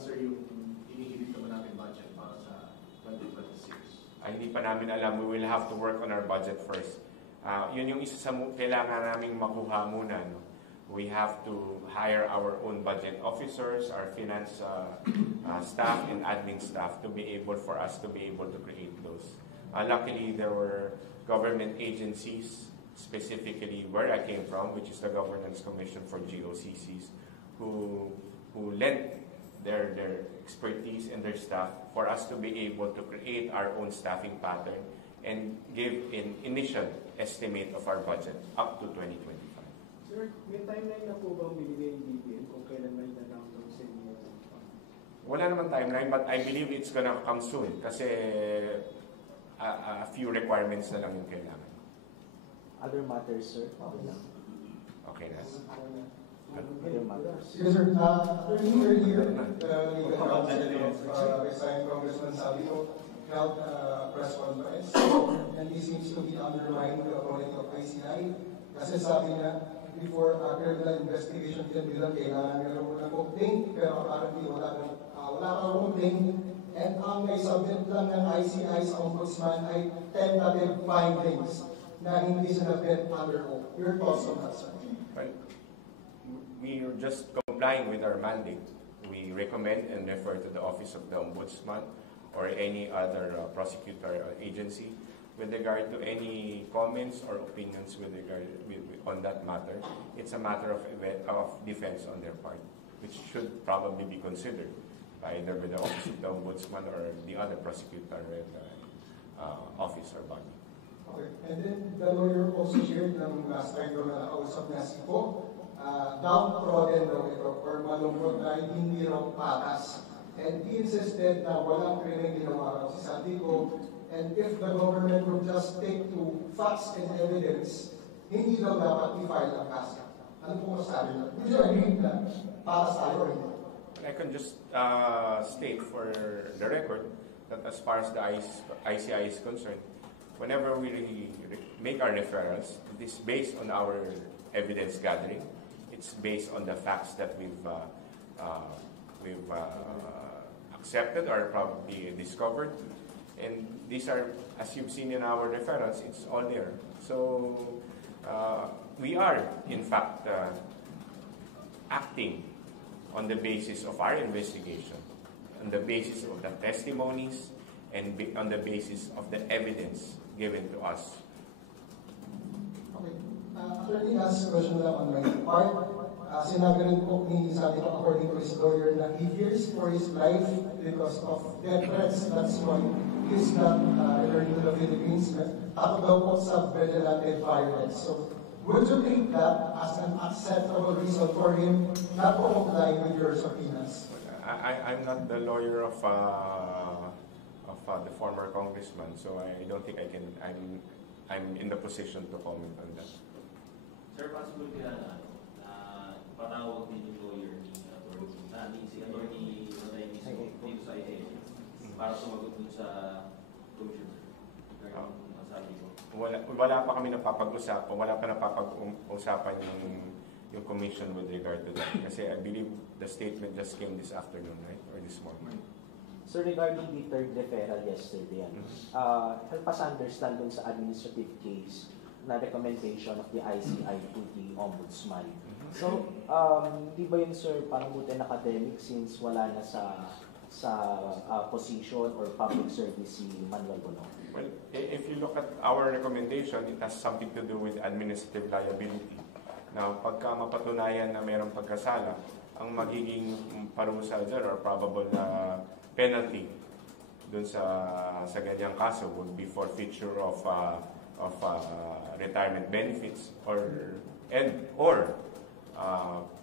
sir, yung inihirit naman natin budget para sa 2026? Ay, hindi pa namin alam. We will have to work on our budget first. Yun yung isa sa kailangan naming makuha muna. No? We have to hire our own budget officers, our finance staff and admin staff to be able for us to be able to create those. Luckily, there were government agencies, specifically where I came from, which is the Governance Commission for GOCCs, who lent their expertise and their staff for us to be able to create our own staffing pattern and give an initial estimate of our budget up to 2025. Sir, may timeline na po bang binigay yung BBM kung kailan may na-down sa inyo? Wala naman timeline, but I believe it's gonna come soon kasi a few requirements na lang yung kailangan. Other matters, sir? Okay lang. Okay na. Other matters. Yes, sir. Earlier, the legal counsel of resigned Congressman Sabino held a press conference, and he seems to be undermining the authority of ICI kasi sabi niya, before criminal investigation din bilang kailangan meron mo ng complaint, pero apparently wala kang complaint, and ang may submit lang ng ICI sa ombudsman ay tentative findings na hindi sinabit under oath. Your thoughts on that, sir? Well, we are just complying with our mandate. We recommend and refer to the Office of the Ombudsman or any other prosecutor or agency with regard to any comments or opinions with regard on that matter. It's a matter of defense on their part, which should probably be considered by either with the Office of the Ombudsman or the other prosecutor office or body. Okay. And then the lawyer also shared ng last time na nakausap niya si Po, downtrodden daw ito or malungkot na hindi raw patas. And he insisted na walang krimen ginawa raw si Santiago. And if the government would just take to facts and evidence, hindi daw dapat i-file ang kaso. Ano po masabi na? Would you agree na patas tayo or hindi? I can just state for the record that as far as the ICI is concerned, whenever we make our referrals, it is based on our evidence gathering. It's based on the facts that we've accepted or probably discovered. And these are, as you've seen in our referrals, it's all there. So we are, in fact, acting on the basis of our investigation, on the basis of the testimonies, and on the basis of the evidence given to us. Okay. Let me ask a question lang on my part. Sinabi rin po ni Santiago, according to his lawyer, na he fears for his life because of death threats. That's why he's not returning to the Philippines. Ako daw po sa vigilante violence. So, would you take that as an acceptable reason for him not to comply with your subpoenas? I'm not the lawyer of the former congressman, so I don't think I can. I'm in the position to comment on that. Sir, possible kaya na patawag din yung lawyer ni Attorney Ronay mismo dito sa ICI para sumagot dun sa commissioner regarding masabi ko. Wala pa kami napapag-usapan, wala pa napapag-usapan yung commission with regard to that. Kasi I believe the statement just came this afternoon, right? Or this morning. So regarding the third referral yesterday, help us understand dun sa administrative case na recommendation of the ICI to the Ombudsman. So, di ba yun, sir, parang buti academic since wala na sa position or public service si Manuel Bonong? Well, if you look at our recommendation, it has something to do with administrative liability. Now, pagka mapatunayan na mayroong pagkasala, ang magiging parusa dyan or probable na penalty dun sa ganyang kaso would be forfeiture of retirement benefits or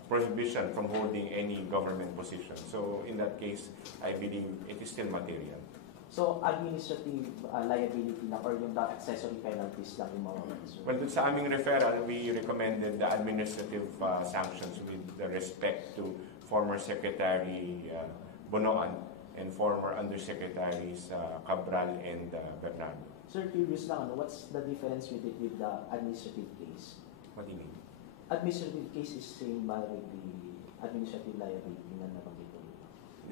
prohibition from holding any government position. So in that case, I believe it is still material. So administrative liability na or yung accessory penalties lang yung mga sir? Well, dun sa aming referral, we recommended the administrative sanctions with respect to former Secretary Bonoan and former Undersecretaries Cabral and Bernardo. Sir, curious lang, what's the difference with the administrative case? What do you mean? Administrative case is same ba with the administrative liability na nabanggit ko?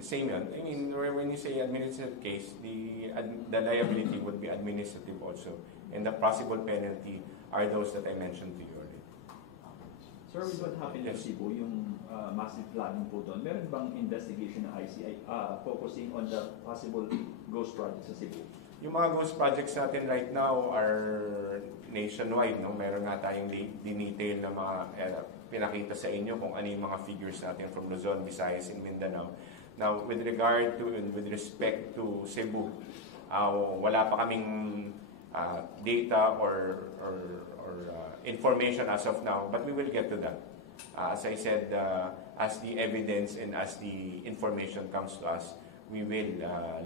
Same yun. I mean, when you say administrative case, the liability would be administrative also. And the possible penalty are those that I mentioned to you already. Sir, with what happened in Yes. Cebu, yung massive flooding po doon, meron bang investigation ng ICI focusing on the possible ghost projects sa Cebu? Yung mga ghost projects natin right now are nationwide. No? Meron nga tayong dinetail na mga pinakita sa inyo kung ano yung mga figures natin from Luzon, Visayas, and Mindanao. Now, with regard to and with respect to Cebu, wala pa kaming data or information as of now, but we will get to that. As I said, as the evidence and as the information comes to us, we will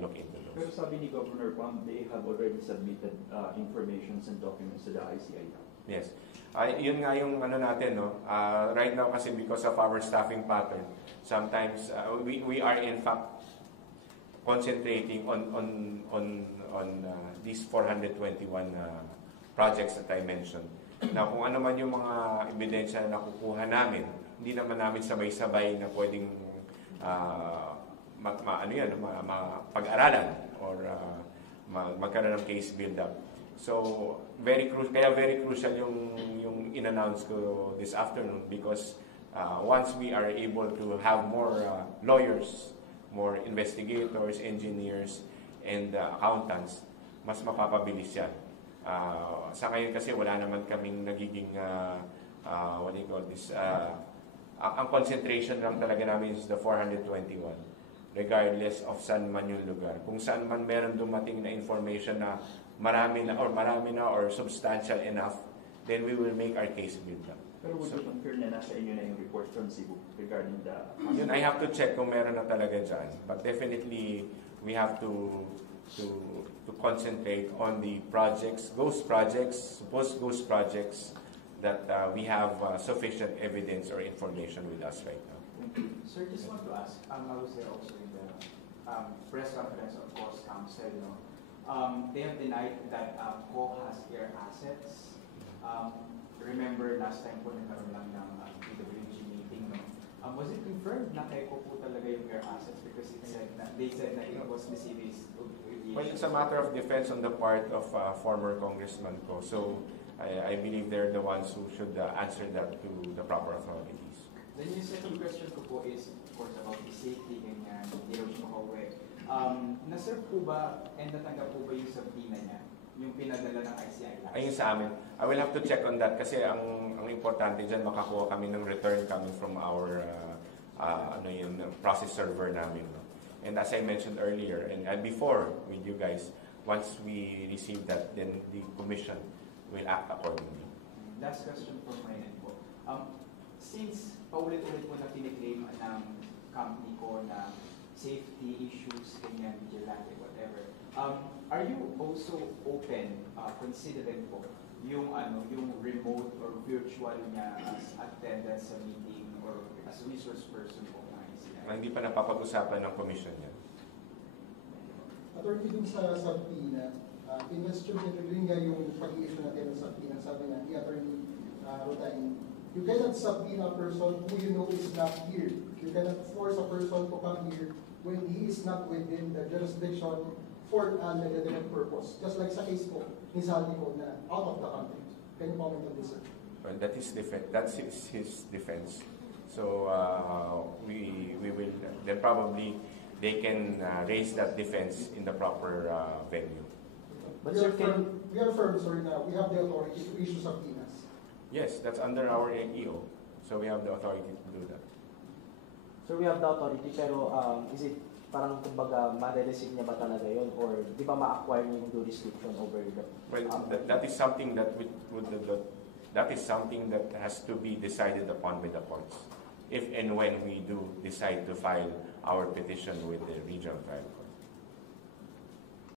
look into those. Pero sabi ni Governor Pam, they have already submitted informations and documents to the ICI. Yes. Yun nga yung ano natin, no? Right now kasi because of our staffing pattern, sometimes we are in fact concentrating on these 421 projects that I mentioned. Now, kung ano man yung mga ebidensya na nakukuha namin, hindi naman namin sabay-sabay na pwedeng pag-aralan or magkaroon ng case build-up. So, very crucial yung in-announce ko this afternoon because once we are able to have more lawyers, more investigators, engineers, and accountants, mas mapapabilis yan. Sa ngayon kasi wala naman kaming nagiging what do you call this, ang concentration lang talaga namin is the 421 regardless of saan man yung lugar. Kung saan man meron dumating na information na marami na or substantial enough, then we will make our case build up. Pero would you confirm na nasa inyo na yung report from Cebu regarding the... Yun, I have to check kung meron na talaga dyan. But definitely, we have to concentrate on the projects, ghost projects, supposed ghost projects that we have sufficient evidence or information with us right now. Sir, just want to ask, I was there also in the press conference of Coast Council, no? They have denied that Co has air assets. Remember last time po nagkaroon lang ng PWG meeting, no? Was it confirmed na kay Co po talaga yung air assets because they said that it was the city's... Well, it's a matter of defense on the part of former Congressman Ko. So I believe they're the ones who should answer that to the proper authorities. Then yung second question ko po is, of course, about the safety, ganyan, hindi raw siya makauwi. Na-serve po ba and natanggap po ba yung subpoena niya? Yung pinadala ng ICI last? Ayun sa amin. I will have to check on that kasi ang importante dyan, makakuha kami ng return coming from our process server namin. No? And as I mentioned earlier, and before with you guys, once we receive that, then the commission will act accordingly. Last question from my end po. Since paulit-ulit po na piniklaim ng company ko na safety issues, ganyan, vigilante, whatever, are you also open, considering po, yung remote or virtual niya as attendance sa meeting or as resource person po ng ICI? Hindi pa napapag-usapan ng commission yan. Attorney, dun sa subpoena, in-question rin nga yung pag-i-issue natin ng subpoena. Sabi nga ni Attorney Rotain, you cannot subpoena a person who you know is not here. You cannot force a person to come here when he is not within the jurisdiction for a legitimate purpose. Just like sa case po ni Saldi po na out of the country. Can you comment on this, sir? Well, that's his defense. So we will then probably they can raise that defense in the proper venue. But we sir, are firm, sorry, now we have the authority to issue subpoenas. Yes, that's under our EO. So we have the authority to do that. So we have the authority, pero is it parang kumbaga ma-receive niya ba talaga yun? Or di ba ma-acquire niya yung jurisdiction over the... Well, that is something that that is something that has to be decided upon by the courts. If and when we do decide to file our petition with the regional trial court.